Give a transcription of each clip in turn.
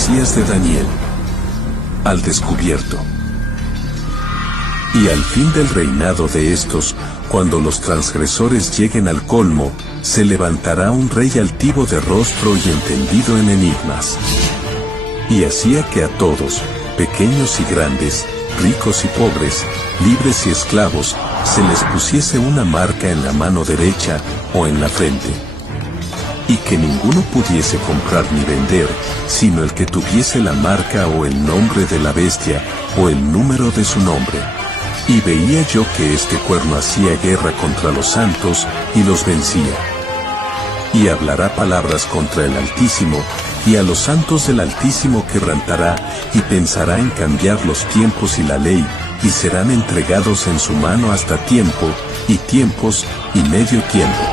profecías de Daniel. Al descubierto. Y al fin del reinado de estos, cuando los transgresores lleguen al colmo, se levantará un rey altivo de rostro y entendido en enigmas. Y hacía que a todos, pequeños y grandes, ricos y pobres, libres y esclavos, se les pusiese una marca en la mano derecha o en la frente. Y que ninguno pudiese comprar ni vender, sino el que tuviese la marca o el nombre de la bestia, o el número de su nombre. Y veía yo que este cuerno hacía guerra contra los santos, y los vencía. Y hablará palabras contra el Altísimo, y a los santos del Altísimo quebrantará, y pensará en cambiar los tiempos y la ley, y serán entregados en su mano hasta tiempo, y tiempos, y medio tiempo.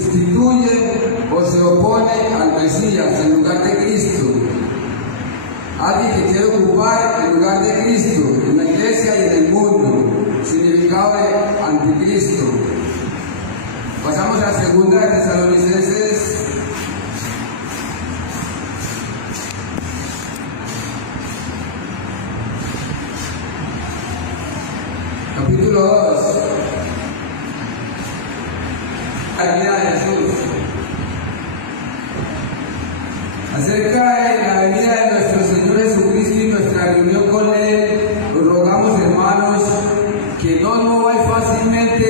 Sustituye o se opone al Mesías en lugar de Cristo. Alguien que quiere ocupar el lugar de Cristo en la iglesia y en el mundo. Significado de anticristo. Pasamos a 2 de Tesalonicenses. Capítulo 2. La venida de Jesús. Acerca de la venida de nuestro Señor Jesucristo y nuestra reunión con Él, os rogamos, hermanos, que no os mováis fácilmente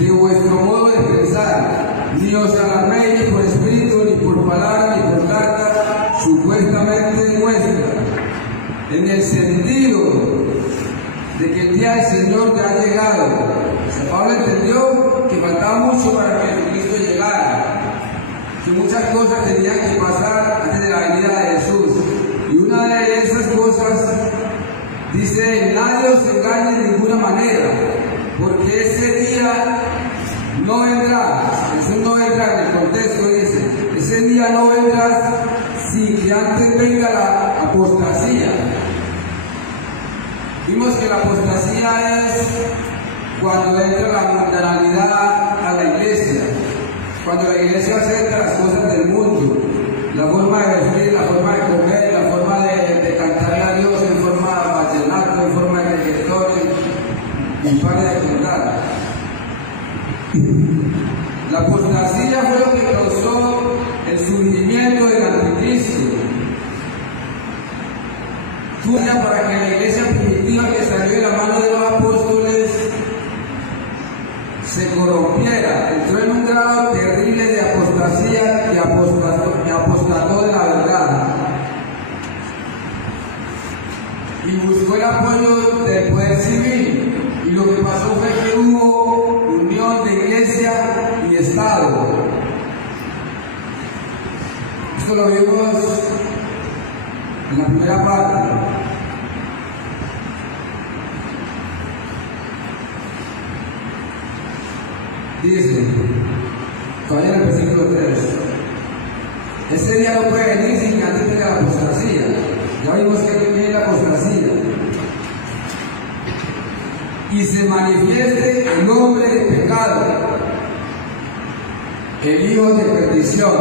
de vuestro modo de pensar, ni os alarméis ni por espíritu, ni por palabra, ni por carta, supuestamente nuestra, en el sentido de que el día del Señor ya ha llegado. San Pablo entendió que faltaba mucho para que Jesucristo llegara, que muchas cosas tenían que pasar antes de la venida de Jesús. Y una de esas cosas dice: nadie os engañe de ninguna manera, porque ese día no vendrá. Eso no vendrá en el contexto, dice: ese día no vendrá sin que antes venga la apostasía. Vimos que la apostasía es cuando entra la mundanalidad a la iglesia, cuando la iglesia acepta las cosas del mundo, la forma de vestir, la forma de comer, la forma de cantarle a Dios en forma de vallenato, en forma de reggaetón, y para de contar. La apostasía fue lo que causó el surgimiento del anticristo. Para que la iglesia primitiva que salió de la mano de los apóstoles se corrompiera, entró en un grado terrible de apostasía que apostató de la verdad y buscó el apoyo del poder civil, y lo que pasó fue que hubo unión de iglesia y Estado. Esto lo vimos en la primera parte. Dice, todavía en el versículo 3, ese día no puede venir sin que antes tenga la apostasía. Ya vimos que viene la apostasía. Y se manifieste el hombre de pecado, el hijo de perdición,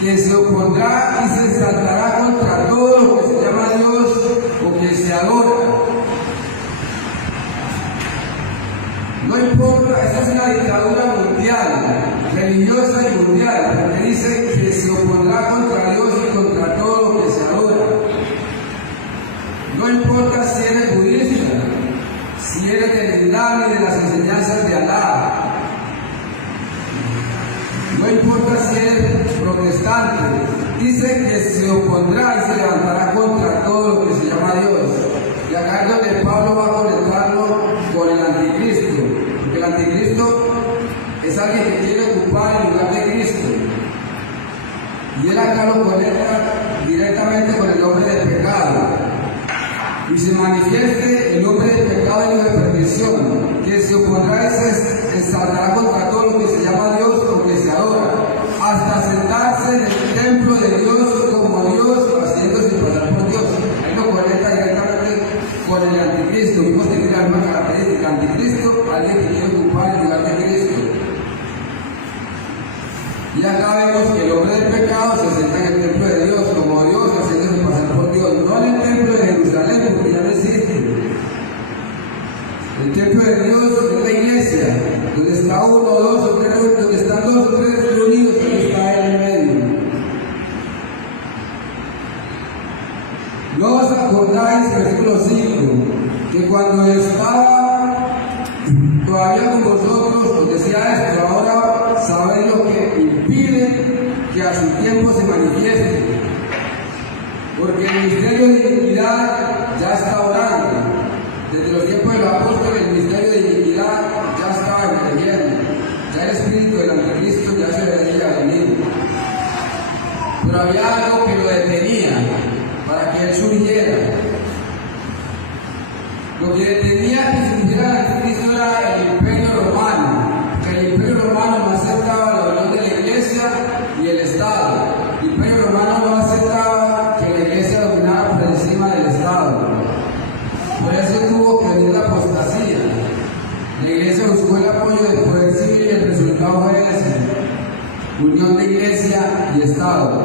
que se opondrá y se exaltará contra todo lo que se llama Dios o que se adora. No importa, esa es una dictadura mundial, religiosa y mundial, porque dice que se opondrá contra Dios y contra todo lo que se adora. No importa si eres budista, si eres del Islam y de las enseñanzas de Alá. No importa si eres protestante, dice que se opondrá y se levantará contra todo lo que se llama Dios. Y acá es donde Pablo va a conectarlo con el anticristo, porque el anticristo es alguien que quiere ocupar el lugar de Cristo. Y él acá lo conecta directamente con el hombre de pecado. Y se manifieste el hombre de pecado y de perdición, que se opondrá y se exaltará contra todo lo que se llama Dios o que se adora, hasta sentarse en el templo de Dios como Dios, haciéndose pasar por Dios. Ahí lo conecta directamente con el anticristo. Vimos que tiene la misma característica: anticristo, alguien que quiere ocupar el lugar de Cristo. Y acá vemos que el hombre del pecado se sienta en el templo de Dios, como Dios, haciéndose pasar por Dios, no en el templo de Jerusalén, porque ya no existe. El templo de Dios es la iglesia, donde está uno, dos o tres, donde están dos o tres reunidos, ahí está Él en medio. ¿No os acordáis, versículo 5, que cuando estaba todavía con vosotros os decía esto? Ahora sabéis lo que impide que a su tiempo se manifieste, porque el misterio de iniquidad ya está orando. Desde los tiempos de los apóstoles el misterio de iniquidad ya estaba emergiendo, ya el espíritu del anticristo ya se veía venir, pero había algo que lo detenía para que él surgiera. Lo que detenía que surgiera el anticristo era el imperio romano, que el imperio romano no aceptaba la unión de la iglesia y el Estado. El imperio romano no aceptaba que la iglesia dominara por encima del Estado. Por eso tuvo que venir la apostasía. La iglesia buscó el apoyo del poder civil y el resultado fue ese: unión de iglesia y Estado.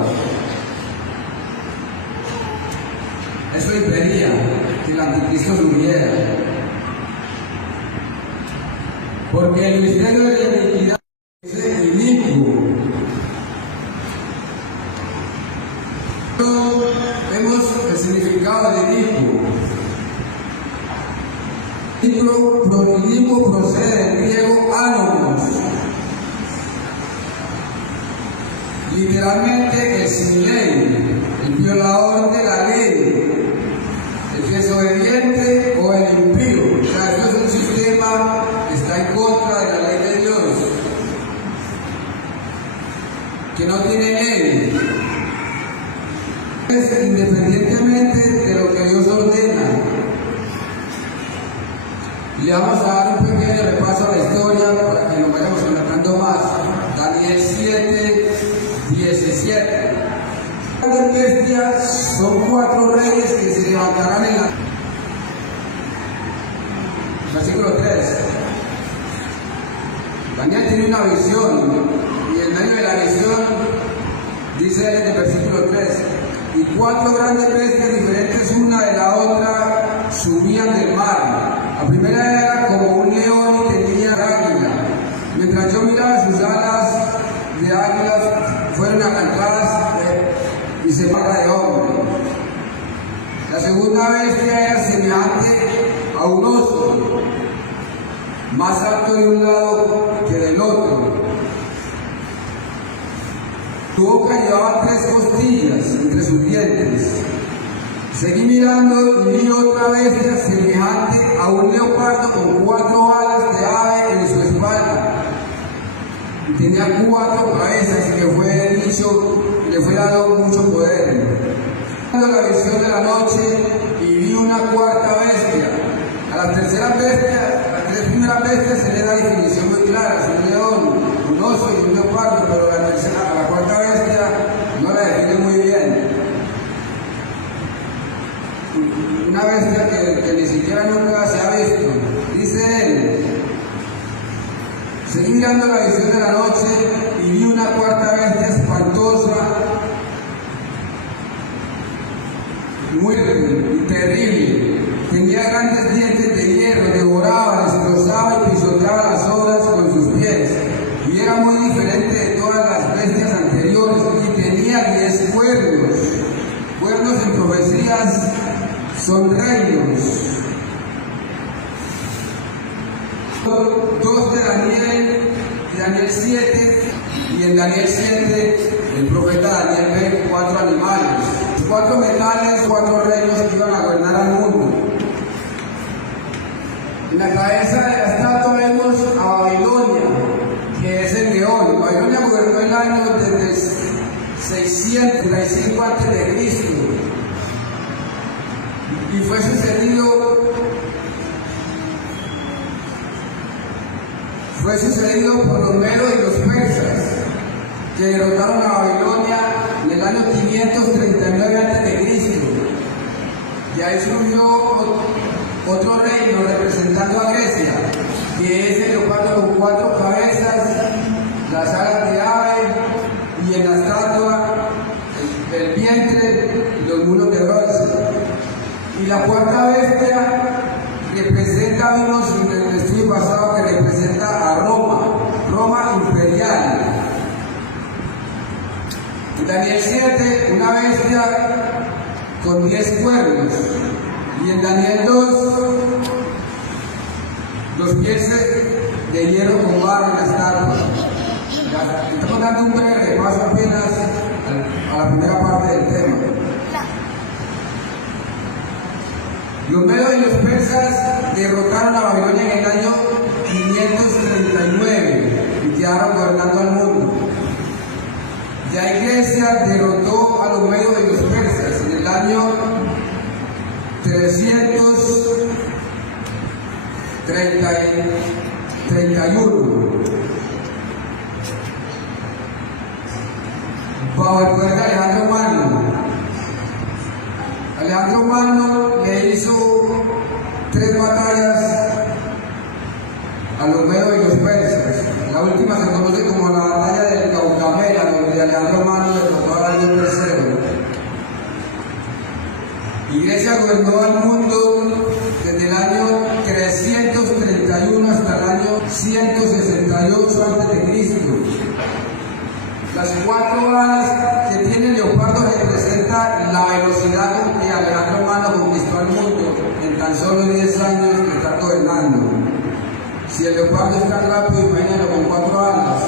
Eso impedía que el anticristo surgiera. Porque el misterio de la iniquidad es inicuo. Vemos el significado de inicuo. Inicuo procede del griego anomos, literalmente el sin ley, el violador de la ley, el desobediente o el impío. O sea, esto es un sistema que está en contra de la ley de Dios, que no tiene ley. Es independientemente de lo que Dios ordena. Le vamos a dar un pequeño repaso a la historia para que lo vayamos conectando más. Daniel 7, 17. Las bestias son 4 reyes que se levantarán en la... Versículo 3. Daniel tiene una visión y en medio de la visión dice él en el versículo 3: y 4 grandes bestias diferentes una de la otra subían del mar. La primera era como un león y tenía águila. Mientras yo miraba, sus alas de águilas fueron arrancadas y se para de hombre. La segunda bestia era semejante a un oso, más alto de un lado que del otro. Su boca llevaba 3 costillas entre sus dientes. Seguí mirando y vi otra bestia semejante a un leopardo con 4 alas de ave en su espalda. Y tenía 4 cabezas y le fue dado mucho poder. La visión de la noche y vi una 4ª bestia. A la tercera bestia, a las 3 primeras bestias se le da definición muy clara: es un león, un oso y un leopardo, pero a la 4ª bestia no la define muy bien. Una bestia que ni siquiera nunca se ha visto. Dice él: seguí mirando la visión de la noche y vi una 4ª bestia espantosa, muy terrible. Tenía grandes dientes de hierro, devoraba, destrozaba y pisoteaba las olas con sus pies. Y era muy diferente de todas las bestias anteriores y tenía 10 cuernos. Cuernos en profecías son reinos. 2 de Daniel 7, y en Daniel 7 el profeta Daniel ve 4 animales, 4 metales, 4 reinos que iban a gobernar al mundo. En la cabeza de la estatua vemos a Babilonia, que es el león. Babilonia gobernó el año desde 635 a.C. y fue sucedido por los medos y los persas, que derrotaron a Babilonia en el año 539 a.C. Y ahí surgió otro reino representando a Grecia, que es el leopardo con 4 cabezas, las alas de ave Y la cuarta bestia representa, vimos en el estudio pasado, que representa a Roma imperial. En Daniel 7, una bestia con 10 cuernos. Y en Daniel 2, los pies de hierro con barro en la estatua. Estamos dando un breve repaso apenas a la primera parte del tema. Los medos y los persas derrotaron a Babilonia en el año 539 y quedaron gobernando al mundo. Ya Grecia derrotó a los medos y los persas en el año 331 bajo el poder de Alejandro Magno. Alejandro Magno le hizo 3 batallas a los medos y los persas. La última se conoce como la batalla de Gaugamela, donde Alejandro Magno derrotó a Darío III. Y Grecia gobernó al mundo desde el año 331 hasta el año 168 a.C. Las 4 alas que tiene el leopardo representan la velocidad con que Alejandro Magno conquistó al mundo en tan solo 10 años de estar gobernando. Si el leopardo es tan rápido, imagínalo con 4 alas.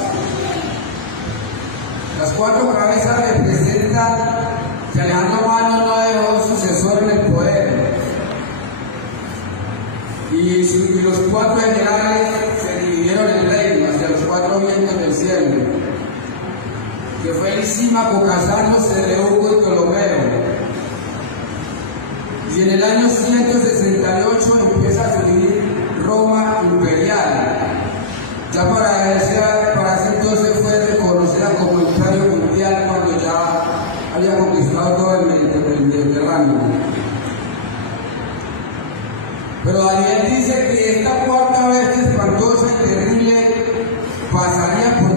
Las 4 cabezas representan que Alejandro Magno no dejó sucesor en el poder. Y los 4 generales se dividieron el reino hacia los 4 vientos del cielo, que fue Lisímaco, Casano, Seleuco y Ptolomeo. Y en el año 168 empieza a surgir Roma imperial. Ya para ese entonces fue reconocida como imperio mundial cuando ya había conquistado todo el Mediterráneo. Pero Daniel dice que esta cuarta bestia espantosa y terrible pasaría por